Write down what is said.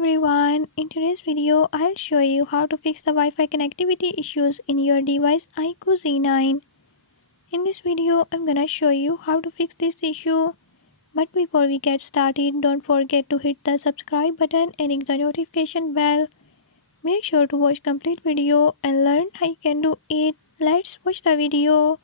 everyone, in today's video I'll show you how to fix the Wi-Fi connectivity issues in your device IQOO Z9. In this video I'm gonna show you how to fix this issue. But before we get started, don't forget to hit the subscribe button and ring the notification bell. Make sure to watch complete video and learn how you can do it. Let's watch the video.